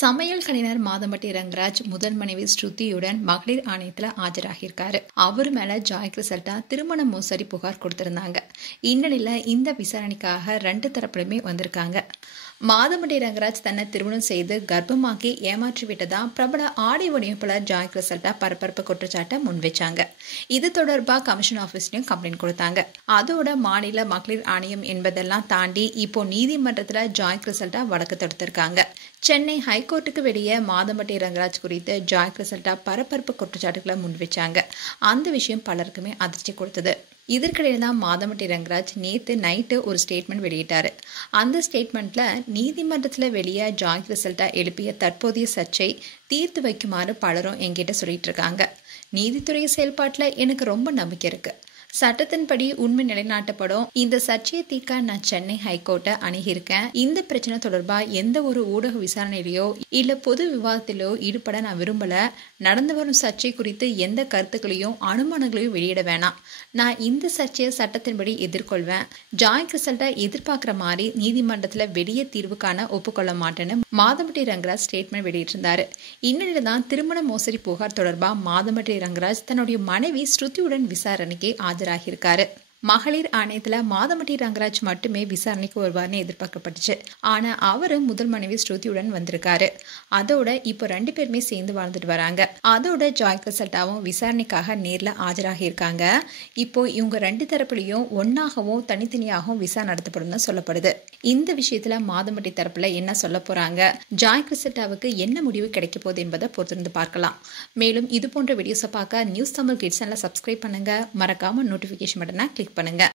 சமையல் கலைஞர் மாதம்பட்டி ரங்கராஜ் முதல் மனைவி ஸ்ருதியுடன் மகளிர் ஆணையத்தில் ஆஜராகியிருக்காரு. அவர் மேல ஜாய் கிறிசல்டா திருமண மோசடி புகார் கொடுத்திருந்தாங்க. இந்நிலையில இந்த விசாரணைக்காக 2 தரப்புலுமே வந்திருக்காங்க. மாதம்பட்டி ரங்கராஜ் தன்னை திருமணம் செய்து கர்ப்பமாக்கி ஏமாற்றி விட்டதா பிரபல ஆடை வடிவமைப்பாளர் ஜாய் கிறிசல்டா பரபரப்பு குற்றச்சாட்டை முன்வைச்சாங்க. இது தொடர்பாக கமிஷன் ஆபீஸ்லயும் கம்ப்ளைண்ட் கொடுத்தாங்க. அதோட மாநில மகளிர் ஆணையம் என்பதெல்லாம் தாண்டி இப்போ நீதிமன்றத்துல ஜாய் கிறிசல்டா வழக்கு தொடுத்திருக்காங்க. சென்னை ஹைகோர்ட்டுக்கு வெளியே மாதம்பட்டி ரங்கராஜ் குறித்து ஜாய் கிறிசல்டா பரபரப்பு குற்றச்சாட்டுகளை முன்வைச்சாங்க. அந்த விஷயம் பலருக்குமே அதிர்ச்சி கொடுத்தது. இதற்கிடையில் தான் மாதம்பட்டி ரங்கராஜ் நேற்று நைட்டு ஒரு ஸ்டேட்மெண்ட் வெளியிட்டாரு. அந்த ஸ்டேட்மெண்ட்ல நீதிமன்றத்தில் வெளியே ஜாய் கிறிசல்டா எழுப்பிய தற்போதைய சர்ச்சை தீர்த்து வைக்குமாறு பலரும் என்கிட்ட சொல்லிட்டு இருக்காங்க. நீதித்துறை செயல்பாட்டில் எனக்கு ரொம்ப நம்பிக்கை இருக்கு. சட்டத்தின்படி உண்மை நிலைநாட்டப்படும். இந்த சர்ச்சையை தீர்க்க நான் சென்னை ஹைகோர்ட்டை அணுகியிருக்கேன். இந்த பிரச்சனை தொடர்பா எந்த ஒரு ஊடக விசாரணையிலையோ இல்ல பொது விவாதத்திலோ ஈடுபட நான் விரும்பல. நடந்து வரும் சர்ச்சை குறித்து எந்த கருத்துக்களையும் அனுமானங்களையும் வெளியிட வேணாம். நான் இந்த சர்ச்சையை சட்டத்தின்படி எதிர்கொள்வேன். ஜாய் கிறிசல்டா எதிர்பார்க்கிற மாதிரி நீதிமன்றத்துல வெளியே தீர்வு காண ஒப்புக்கொள்ள மாட்டேன்னு மாதம்பட்டி ரங்கராஜ் ஸ்டேட்மெண்ட் வெளியிட்டிருந்தாரு. இந்நிலையில தான் திருமண மோசடி புகார் தொடர்பா மாதம்பட்டி ரங்கராஜ் தன்னுடைய மனைவி ஸ்ருதியுடன் விசாரணைக்கு ஆஜராகியிருக்காரு. மகளிர் ஆணையத்துல மாதம்பட்டி ரங்கராஜ் மட்டுமே விசாரணைக்கு வருவார்னு எதிர்பார்க்கப்பட்டுச்சு. ஆனா அவரு முதல் மனைவி ஸ்ருதியுடன் வந்திருக்காரு. அதோட இப்போ 2 பேருமே சேர்ந்து வாழ்ந்துட்டு வராங்க. அதோட ஜாய் கிறிசல்டாவும் விசாரணைக்காக நேர்ல ஆஜராகி இருக்காங்க. இப்போ இவங்க 2 தரப்புலையும் ஒன்னாகவும் தனித்தனியாகவும் விசாரணை நடத்தப்படும் சொல்லப்படுது. இந்த விஷயத்துல மாதம்பட்டி தரப்புல என்ன சொல்ல போறாங்க, ஜாய் கிறிசல்டாவுக்கு என்ன முடிவு கிடைக்க போகுது என்பதை பொறுத்திருந்து பார்க்கலாம். மேலும் இது போன்ற வீடியோஸை பார்க்க நியூஸ் தமிழ் கிட்ஸ் சேனலை சப்ஸ்கிரைப் பண்ணுங்க. மறக்காம நோட்டிபிகேஷன் பட்டனை கிளிக் பண்ணுங்க.